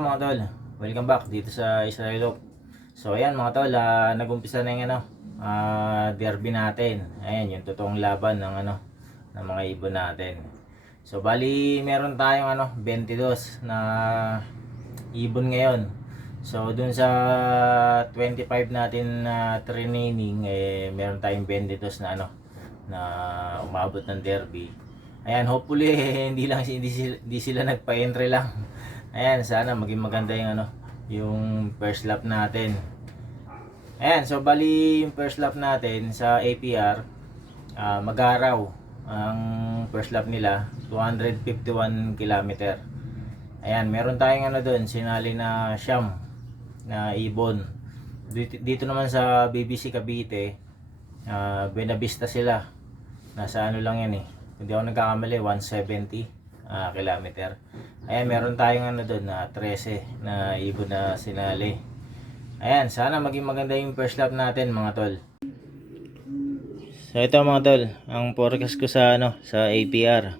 mga tol, welcome back dito sa Israelok. So ayan mga tol, nag-umpisa na yung derby natin. Ayan yung totoong laban ng ng mga ibon natin. So bali meron tayong 22 na ibon ngayon. So dun sa 25 natin na training, meron tayong 22 na na umabot ng derby. Ayan, hopefully hindi sila nagpa-entry lang. Ayan, sana maging maganda yung yung first lap natin. Ayan, so bali yung first lap natin sa APR, mag-araw. Ang first lap nila 251 km. Ayan, meron tayong doon, sinali na siyam na ibon. Dito naman sa BBC Cavite, Buena Vista sila. Nasa lang yan hindi ako nagkakamali, 170 kilometer. Ayan, meron tayong doon na 13 na ibon na sinali. Ayan, sana maging maganda yung first lap natin mga tol. So ito mga tol, ang forecast ko sa sa APR.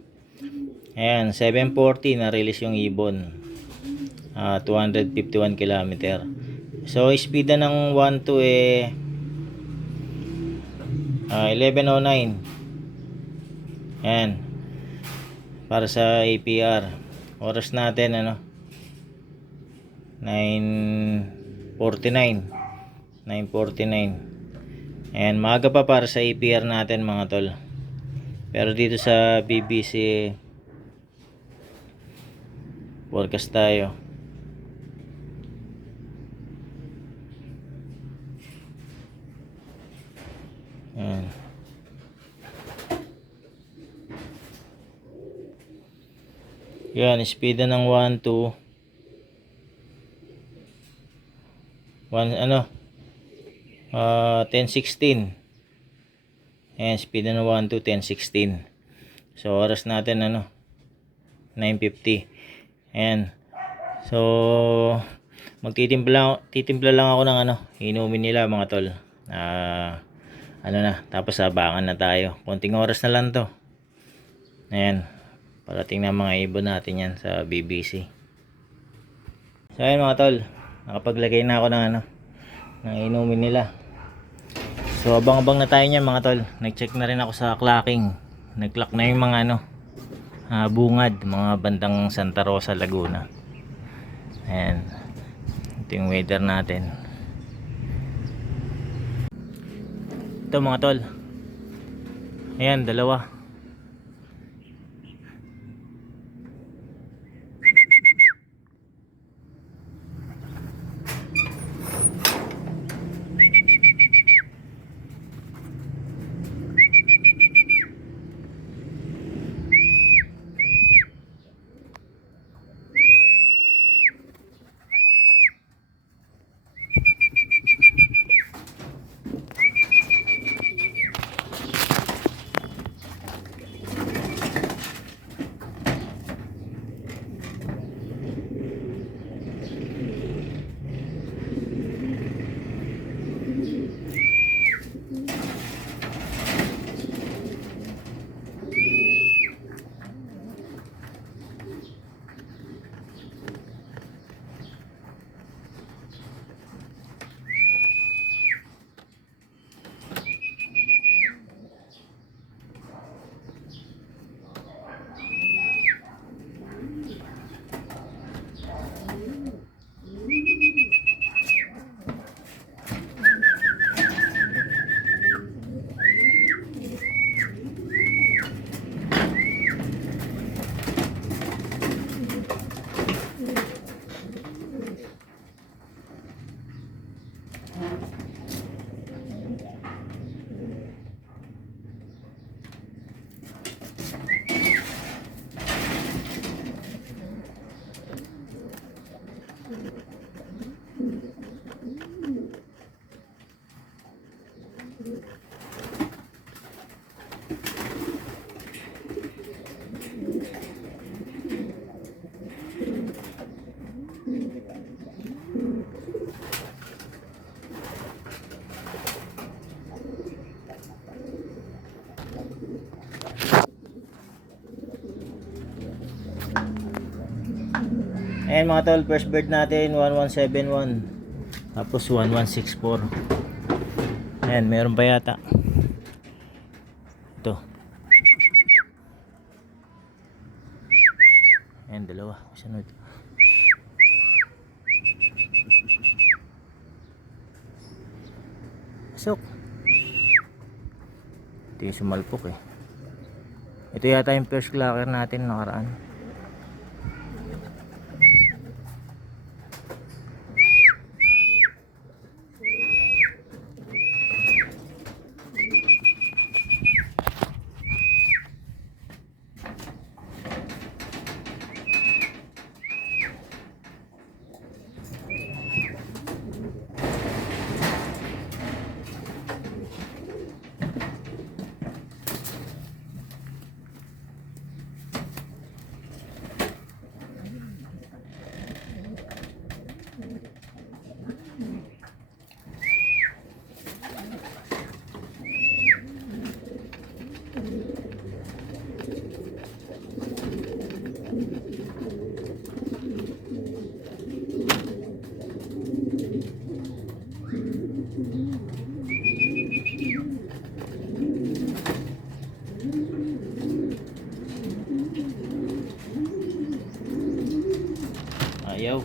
Ayan, 740 na release yung ibon. 251 kilometer. So speed na ng 1-2 1109. Ayan, para sa APR. Oras natin 9:49. Ayan, maaga pa para sa APR natin mga tol. Pero dito sa BBC forecast tayo. Ayan. Yan, speed ng 1-2 10-16. Ayan, speed ng 1-2 10-16. So oras natin 9:50. Ayan, so titimpla lang ako ng inumin nila mga tol. Tapos abangan na tayo, konting oras na lang to. Ayan, parating na mga ibon natin yan sa BBC. So ayan mga tol, nakapaglagay na ako ng ng inumin nila. So abang-abang na tayo niyan mga tol. Nag-check na rin ako sa clocking. Nag-clock na yung mga bungad, mga bandang Santa Rosa, Laguna. Ayan, ito yung weather natin. Ito mga tol, ayan, dalawa. Ayan mga tol, first bird natin 1171. Tapos 1164. Ayan, meron pa yata. Ito. Ayan, dalawa. Sunod. Pasok. Ito yung sumalpok eh. Ito yata yung first clacker natin nakaraan. Ayaw.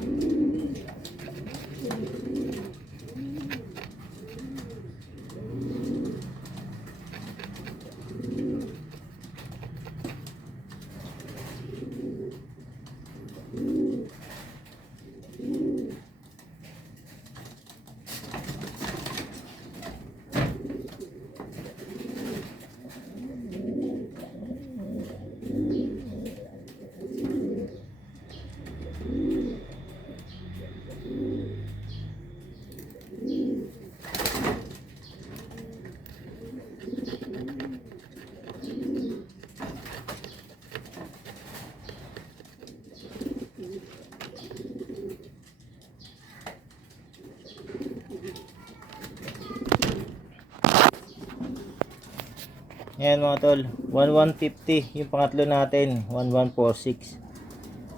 Ayan mga tol, 1150 yung pangatlo natin, 1146.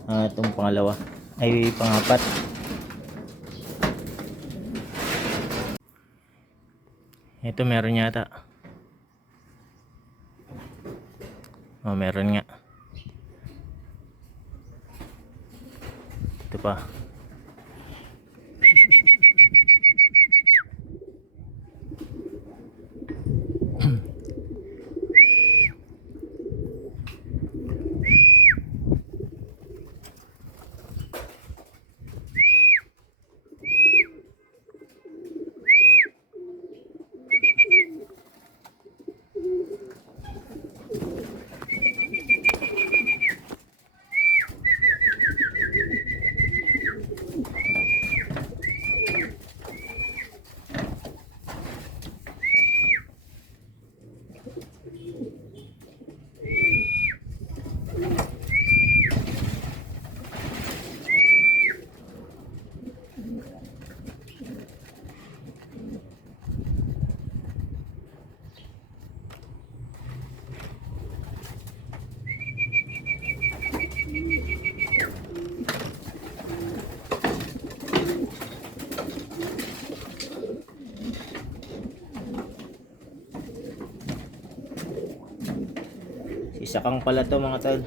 Itong pangalawa ay pangapat. Ito meron yata. Meron nga. Ito pa. Isakang pala to mga tol.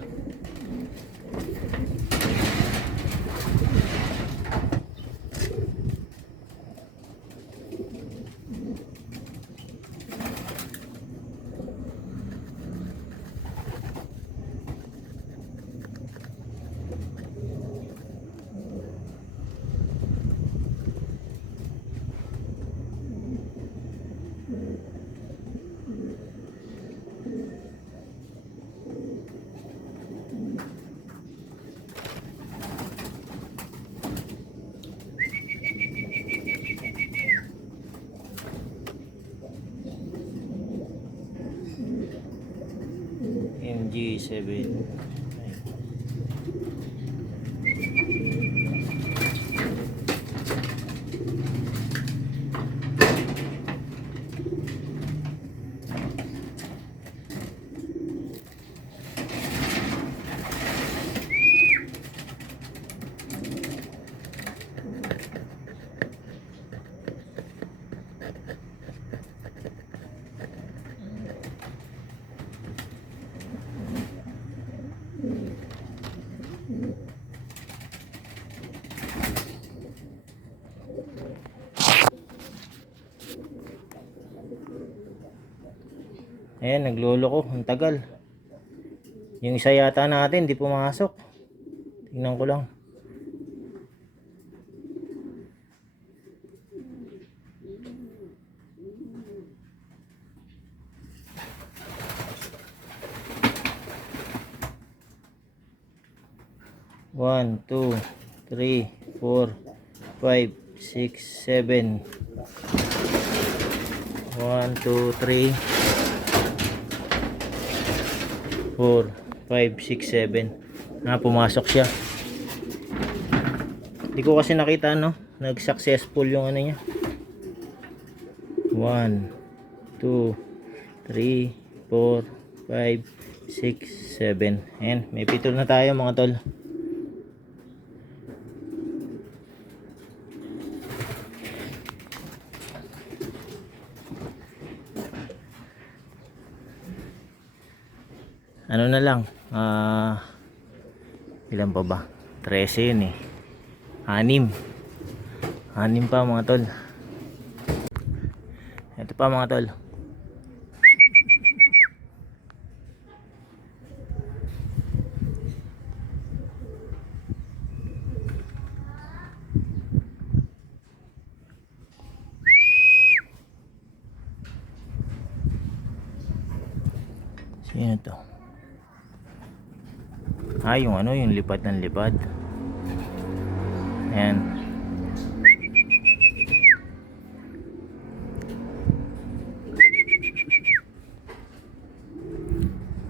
MG7. Ayan, nagloloko. Ang tagal. Yung isa yata natin, di pumasok. Tingnan ko lang. One, two, three, 4, 5, 6, 7. 1, 2, 3, 4, 5, 6, 7. Pumasok siya. Hindi ko kasi nakita nag-successful yung ano niya. 1, 2, 3, 4, 5, 6, 7. Ayan, may 7 na tayo mga tol. Ano na lang, ilan pa ba? 13 yun eh. 6 pa mga tol. Ito pa mga tol. Sino to? Yung yung lipad ng lipad. Ayan.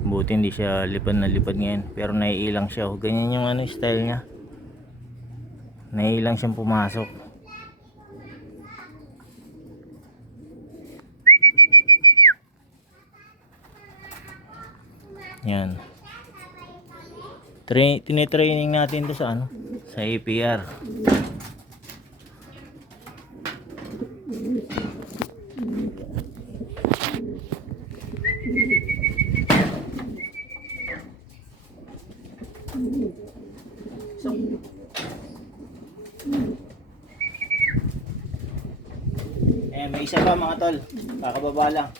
Buti hindi siya lipad na lipad ngayon, pero naiilang siya. Ganyan yung style niya. Naiilang siyang pumasok. Yan. Tinitraining natin to sa sa APR. May isa pa mga tol. Kakababa lang.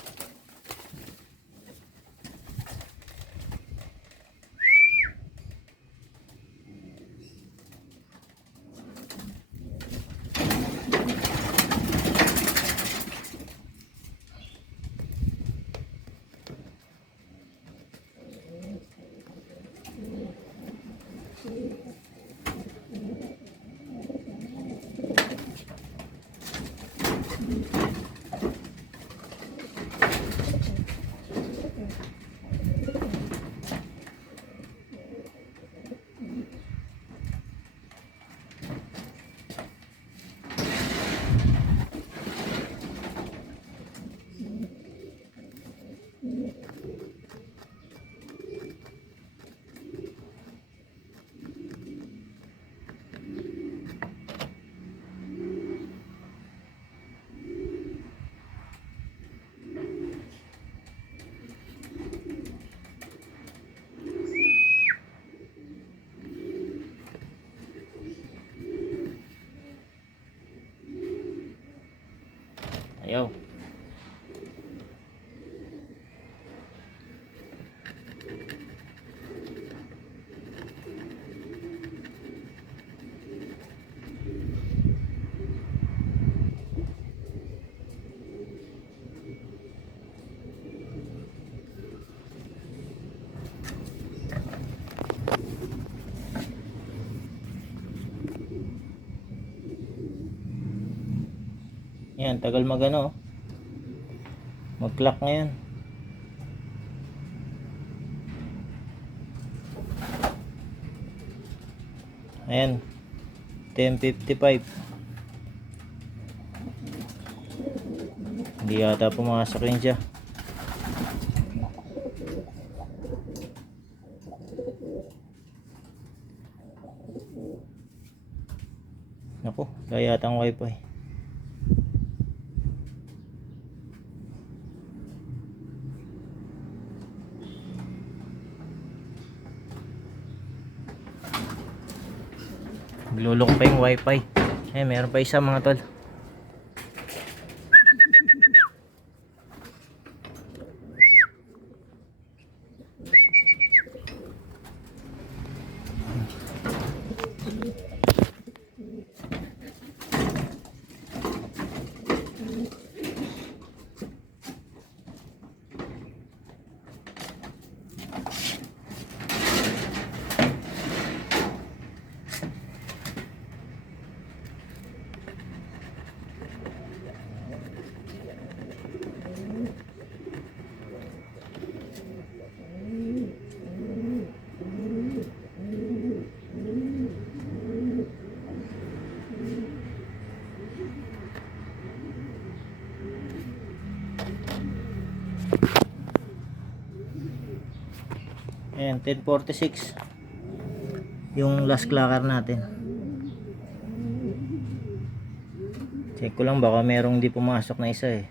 Ayaw. Yan, tagal mag-clock ngayon. Ayan, 10:55. Hindi yata pumasok rin siya. Naku, kaya yata ang wifi. Nagluloko pa yung wifi. Meron pa isa mga tol. Ayan, 10:46 yung last clacker natin. Check ko lang, baka merong hindi pumasok na isa eh.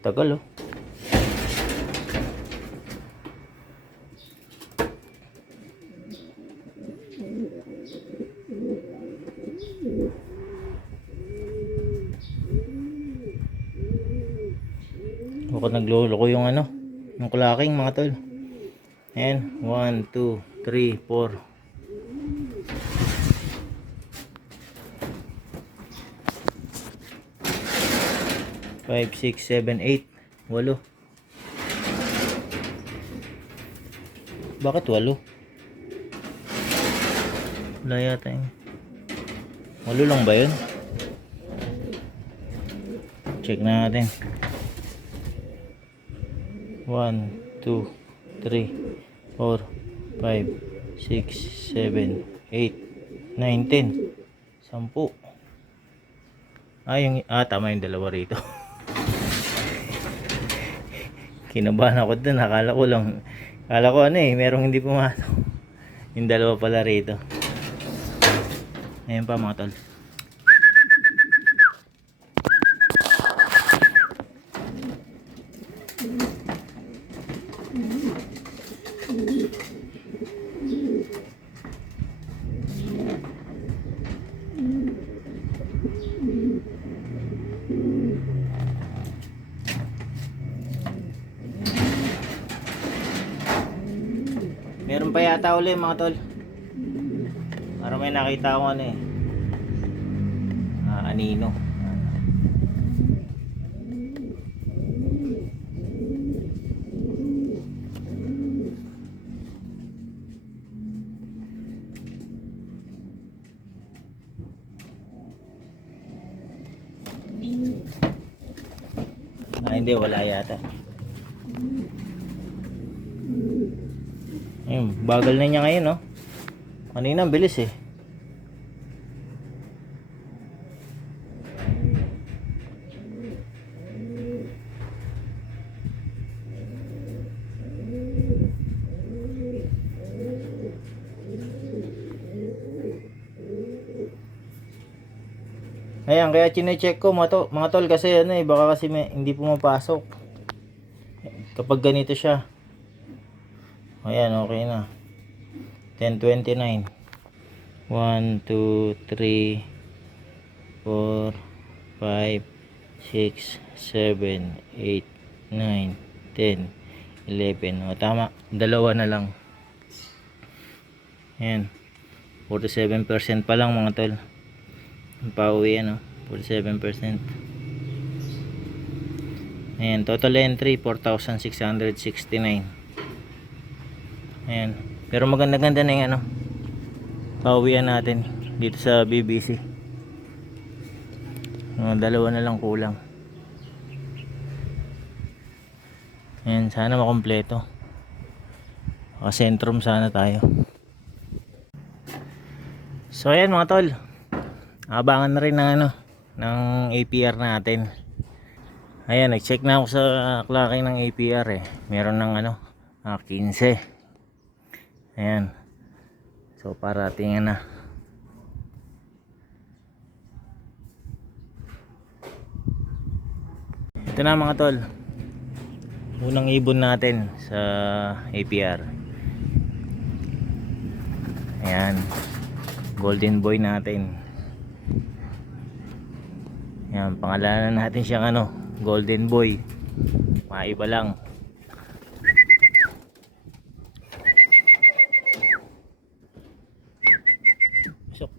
Tagal oh. Baka nagloloko yung ano, yung clacking mga tol. Ayan, 1, 2, 3, 4. 5, 6, 7, 8. 8. Bakit 8? Wala yata yun. 8 lang ba yun? Check natin. 1, 2, 3, 4, 5, 6, 7, 8, 9, 10. 10. Tama yung dalawa rito. Kinabahan ako dun. Akala ko ano eh, merong hindi pumasok. Yung dalawa pala rito. Ayan pa mga tol. Meron pa yata uli mga tol. Para may nakita ko ano eh. Anino. Hindi, wala yata. Ayun, bagal na niya ngayon, no? Kanina, ang bilis eh. Ayan, kaya chine-check ko mga tol kasi ano eh, baka kasi hindi pumapasok. Kapag ganito siya. Ayan, okay na. 10:29. 1, 2, 3, 4, 5, 6, 7, 8, 9, 10, 11. O tama, dalawa na lang. Ayan. 47% pa lang mga tol. Pauwi ano, 47%. Ayan, total entry 4,669. Ayan, pero maganda-ganda na yung ano, pauwian natin dito sa BBC. Dalawa na lang kulang. Ayan, sana makompleto. Sentrum sana tayo. So ayan mga tol, abangan na rin ng ano, ng APR natin. Ayan, nag-check na ako sa clocking ng APR eh. Meron ng ano, 15. Ayan. So para tingnan na. Ito na mga tol. Unang ibon natin sa APR. Ayan. Golden boy natin. Ayan, pangalanan natin siyang ano, golden boy. Maiba lang. So,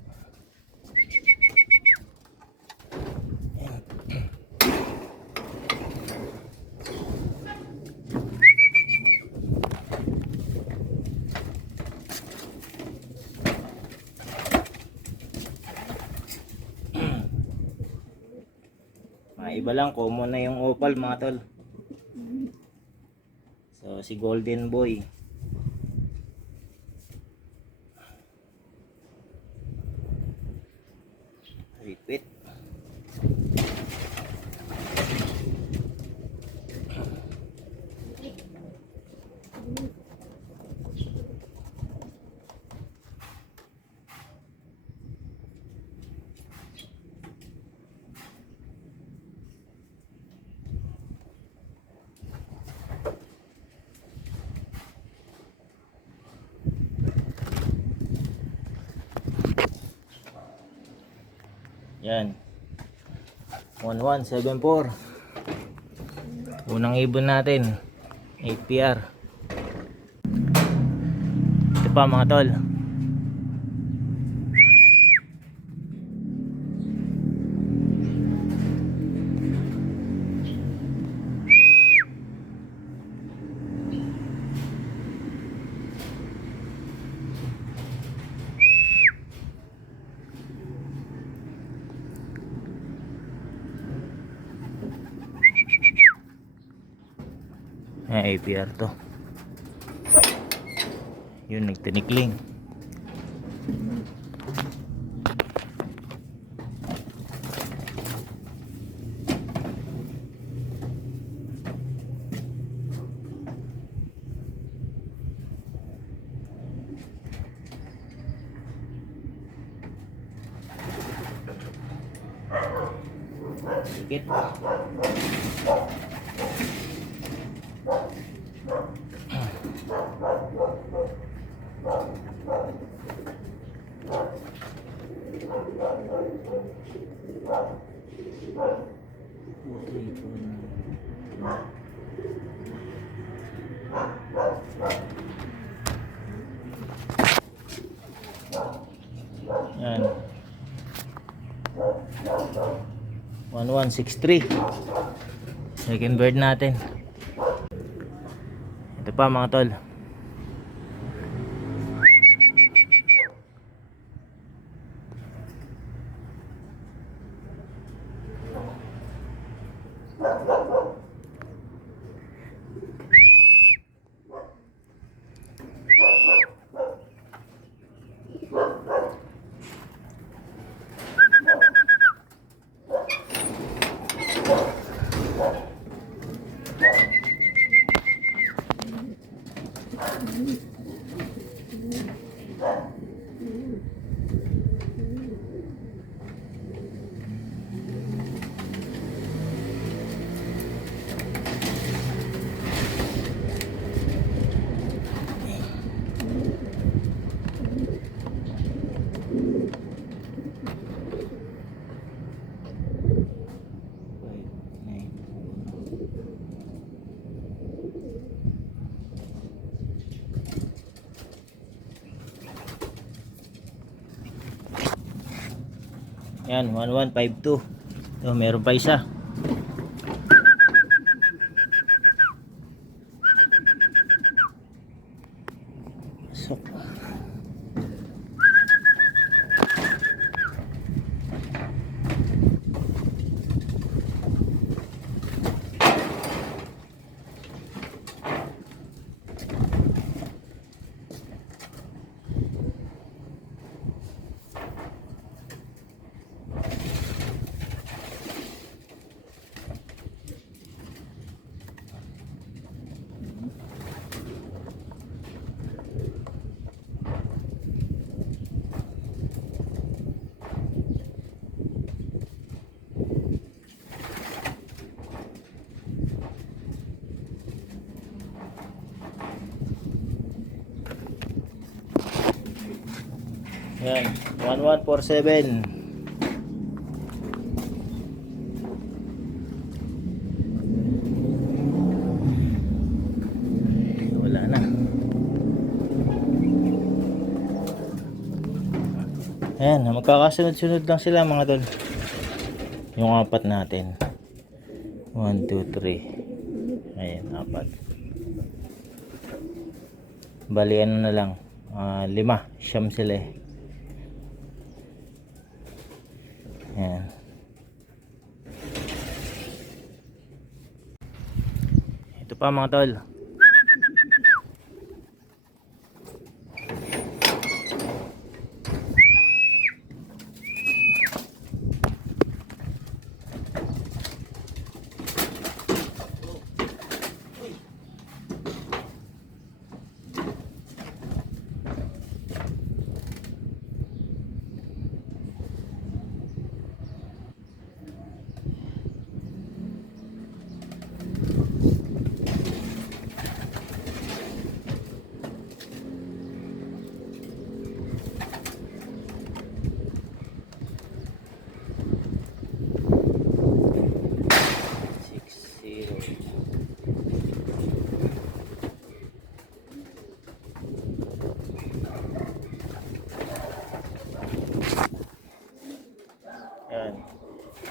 maiba lang, common na yung opal mga tol. So si Golden Boy. Repeat. Yan. 1174. Unang ibon natin. APR. Ito pa mga tol. APR to. Yun, nagtinikling. Sikit. Yan. 1163. Second bird natin. Ito pa mga tol. Yan, 1152. So, meron pa isa. So, yan, 1147. Wala na. Ayan, magkakasunod-sunod lang sila mga tol. Yung apat natin. 1, 2, 3. Ayan, apat. Bali ano na lang. 5, siyam sila eh. Ayan. Ito pa mga tol.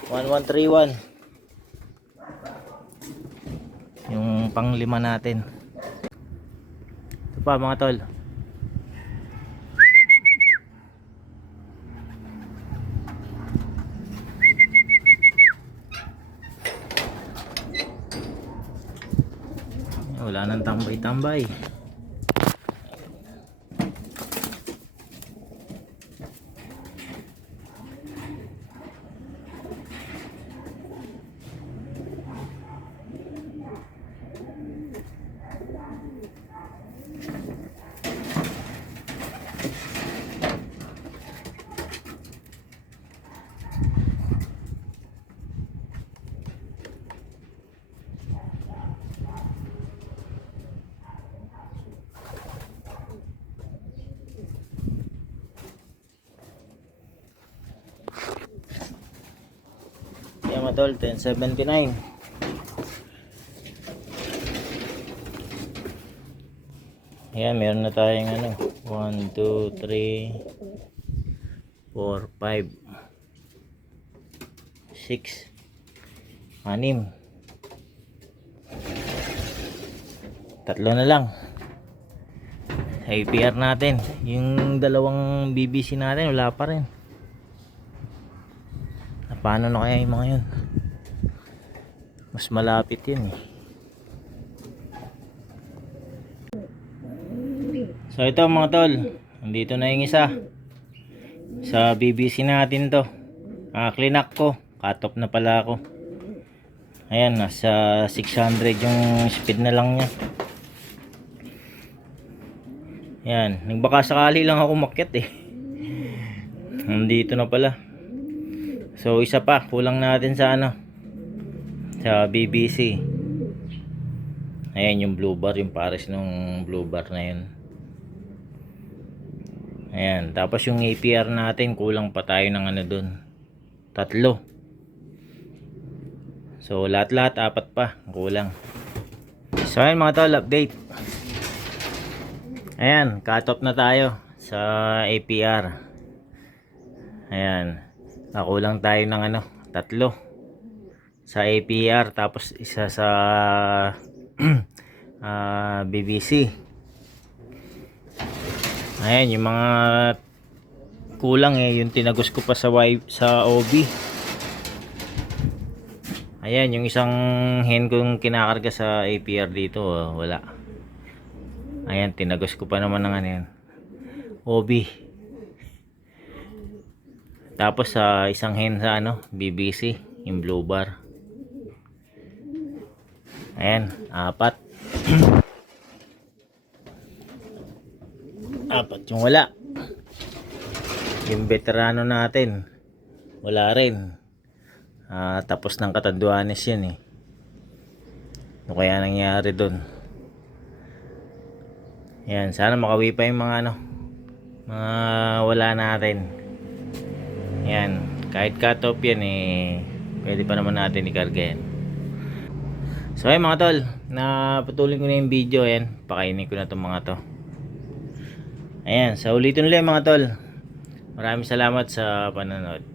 1131. Yung pang 5 natin. Ito pa mga tol. Wala nang tambay-tambay. Yan mga tol, 1079. Ayan, meron na tayong ano, 1, 2, 3, 4, 5, 6, 6. Tatlo na lang. APR natin. Yung dalawang BBC natin, wala pa rin. Paano na kaya yung mga yun? Mas malapit yun eh. So ito mga tol, nandito na yung isa. Sa BBC natin to. Klinak ko, cut off na pala ako. Ayan, nasa 600 yung speed na lang niya. Ayan, nagbaka sakali lang ako makyat eh. Nandito na pala. So isa pa, kulang natin sa ano, sa BBC. Ayan yung blue bar, yung pares nung blue bar na yun. Ayan, tapos yung APR natin, kulang pa tayo ng ano dun, 3. So lahat-lahat 4 pa kulang. So ayan mga tol, update. Ayan, cut off na tayo sa APR. Ayan, nakulang tayo ng ano, 3 sa APR, tapos isa sa BBC. Ayan yung mga kulang eh, yung tinagos ko pa sa OB. Ayan yung isang hen kong kinakarga sa APR dito, wala. Ayan, tinagos ko pa naman ng ano yan, OB. Tapos sa isang hen sa ano, BBC, yung blue bar. Ayan, 4. 4 yung wala. Yung veterano natin, wala rin. Tapos ng Catanduanes yan eh. Ano kaya nangyari dun? Ayan, sana makawi pa yung mga ano, mga wala natin. Ayan, kahit cut off yan eh, pwede pa naman natin ikarga yan. So ayun mga tol, napatuloy ko na yung video. Ayan, pakainin ko na itong mga to. Ayan, sa ulitin ulit mga tol. Maraming salamat sa panonood.